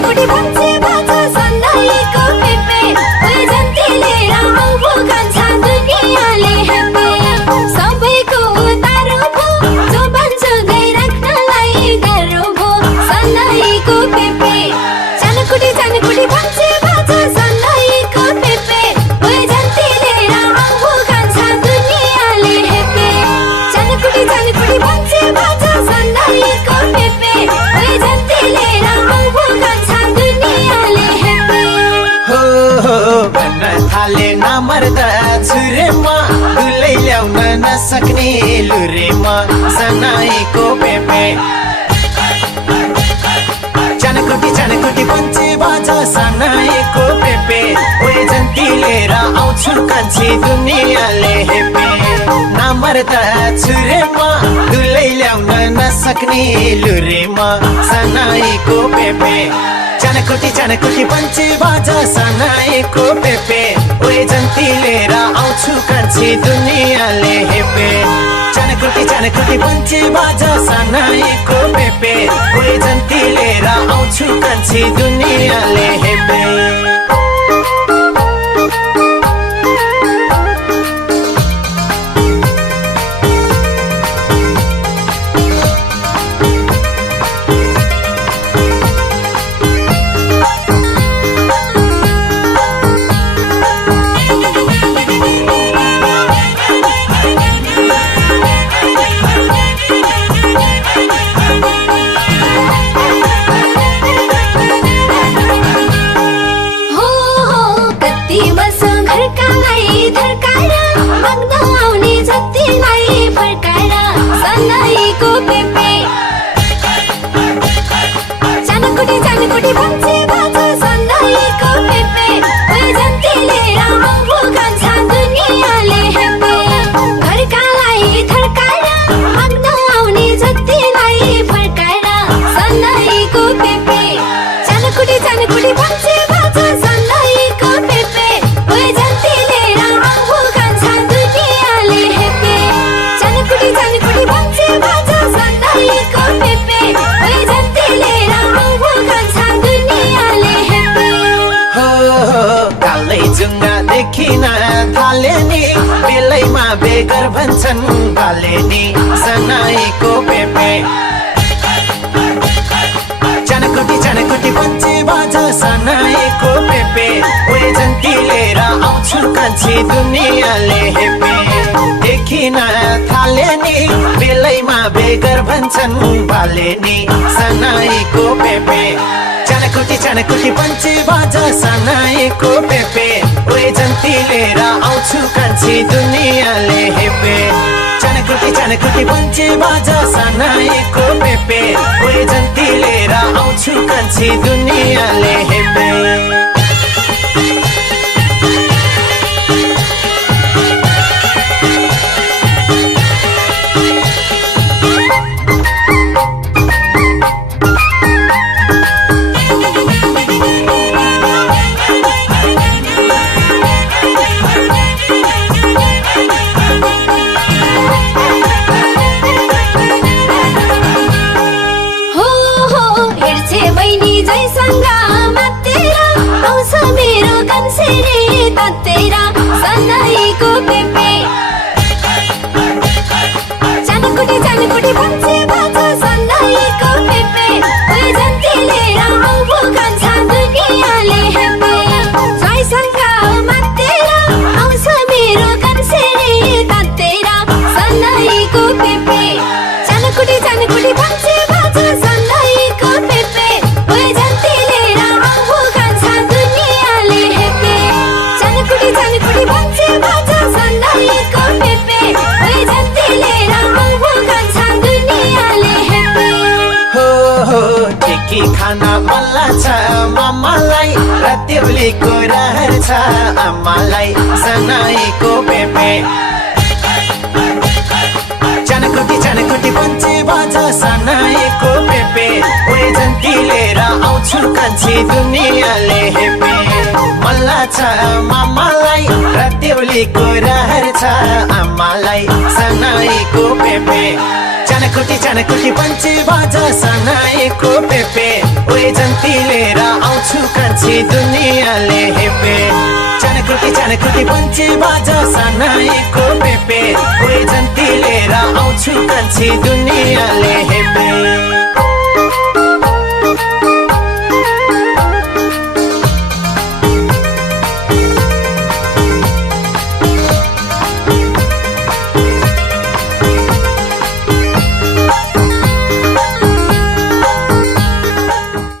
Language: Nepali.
चानकुटी पञ्चे बाजा सन्नाइको पेपे ओइ जन्तीले रामौ कान्छा दुनियाँले हेपे सबैको उतारो भो जो भन्छ गइराख्नलाई गाह्रो भो सन्नाइको पेपे चानकुटी पञ्चे बाजा सन्नाइको पेपे ओइ जन्तीले रामौ कान्छा दुनियाँले हेपे चानकुटी पञ्चे बाजा सन्नाइको पेपे ओइ जन्तीले रामौ कान्छा दुनियाँले हेपे भन्न थाले नमर्दा छुरेमा दुलै ल्याउन नसक्ने लुरेमा सनाइको पेपे चानकुटी पञ्चे बाजा सनाइको पेपे ओइ जन्ती लिएर आउँछु कान्छी दुनियाँले हेपे नमर्दा छुरेमा दुलै ल्याउन नसक्ने लुरेमा सनाइको पेपे चानकुटी पञ्चे बाजा सनाइको पेपे ओइ जन्ती लिएर आउँछु कान्छी दुनियाँले हेपे चानकुटी पञ्चे बाजा सनाइको पेपे ओइ जन्ती लिएर आउँछु कान्छी दुनियाँले हेपे चानकुटी पञ्चे बाजा सन्नाइको पेपे ओइ जन्ती लिएर आउँछु कान्छा दुनियाँले हेपे घरकालाई थर्काएर माग्न आउने जतिलाई फर्काएर सन्नाइको पेपे चानकुटी पञ्चे बाजा सन्नाइको पेपे ओइ जन्ती लिएर आउँछु कान्छा दुनियाँले हेपे चानकुटी पञ्चे बाजा सन्नाइको पेपे ओइ जन्ती लिएर आउँछु कान्छा दुनियाँले हेपे कालै जुङ्गा देखिन थाले नि बेलैमा बेगर भन्छन् भाले नि सनाइको पेपे चानकुटी पञ्चे बाजा सनाइको पेपे ओइ जन्ती लिएर आउँछु कान्छी दुनियाँले हेपे देखिन थाले नि बेलैमा बेगर भन्छन् भाले नि सनाइको पेपे चानकुटी पञ्चे बाजा सनाइको पेपे ओइ जन्ती लिएर आउँछु कान्छी दुनियाँले हेपे चानकुटी पञ्चे बाजा सनाइको पेपे ओइ जन्ती लिएर आउँछु कान्छी दुनियाँले हेपे सन्नाइको पेपे चानकुटी पञ्चे बाजा सन्नाइको पेपे ओइ जन्ती लिएर आउँछु कान्छा दुनियाँले हेपे जयसँग मातेर आउँछ मेरो कन्सेरी तातेर सन्नाइको पेपे चानकुटी पञ्चे बाजा सन्नाइको पेपे ओइ जन्ती लिएर आउँछु कान्छा दुनियाँले हेपे चानकुटी पञ्चे बाजा सन्नाइको पेपे ओइ जन्ती लिएर आउँछु कान्छा दुनियाँले हेपे ठेकी खाना मल्ला छ मामालाई र देउलीको रहर छ आमालाई सनाइको पेपे चानकुटी पञ्चे बाजा सनाइको पेपे ओइ जन्ती लिएर आउँछु कान्छी दुनियाँले हेपे मल्ला छ मामालाई र देउलीको रहर छ आमालाई सनाइको पेपे चानकुटी पञ्चे बाजा सनाइको पेपे ओए जन्ती लिएर आउँछु कान्छी दुनियाँले हेपे चानकुटी बन्चे बाजा सनाएको पेपे ओए जन्ती लिएर आउँछु कान्छी दुनियाँले हेपे